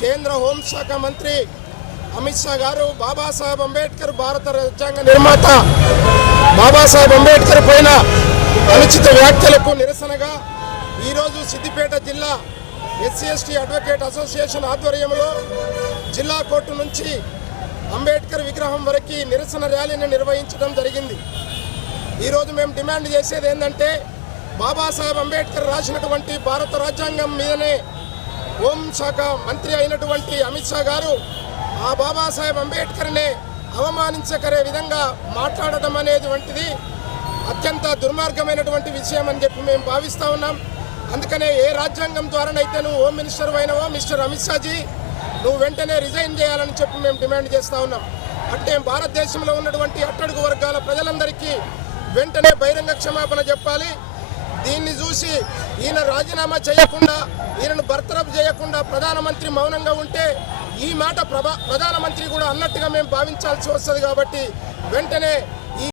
కేంద్ర హోంశాఖ మంత్రి అమిత్ షా గారు బాబాసాహెబ్ అంబేద్కర్ భారత రాజ్యాంగ నిర్మాత బాబాసాహెబ్ అంబేద్కర్ పైన అనుచిత వ్యాఖ్యలకు నిరసనగా ఈరోజు సిద్దిపేట జిల్లా ఎస్సీ/ఎస్టీ అడ్వకేట్ అసోసియేషన్ ఆధ్వర్యంలో జిల్లా కోర్టు నుంచి అంబేద్కర్ విగ్రహం వరకు నిరసన ర్యాలీని నిర్వహించడం జరిగింది. ఈరోజు మేము డిమాండ్ చేసేది ఏంటంటే బాబాసాహెబ్ అంబేద్కర్ రాసినటువంటి భారత రాజ్యాంగం మీదనే హోంశాఖ మంత్రి అయినటువంటి అమిత్ షా గారు ఆ బాబాసాహెబ్ అంబేద్కర్నే అవమానించకరే విధంగా మాట్లాడటం అనేటువంటిది అత్యంత దుర్మార్గమైనటువంటి విషయం అని చెప్పి మేము భావిస్తూ ఉన్నాం. అందుకనే ఏ రాజ్యాంగం ద్వారానైతే నువ్వు హోమ్ మినిస్టర్ అయినవో మిస్టర్ అమిత్ షాజీ నువ్వు వెంటనే రిజైన్ చేయాలని చెప్పి మేము డిమాండ్ చేస్తూ ఉన్నాం. అంటే భారతదేశంలో ఉన్నటువంటి అట్టడుగు వర్గాల ప్రజలందరికీ వెంటనే బహిరంగ క్షమాపణ చెప్పాలి. దీన్ని చూసి ఈయన రాజీనామా చేయకుండా ఈయనను బర్తరఫ్ చేయకుండా ప్రధానమంత్రి మౌనంగా ఉంటే ఈ మాట ప్రధానమంత్రి కూడా అన్నట్టుగా మేము భావించాల్సి వస్తుంది. కాబట్టి వెంటనే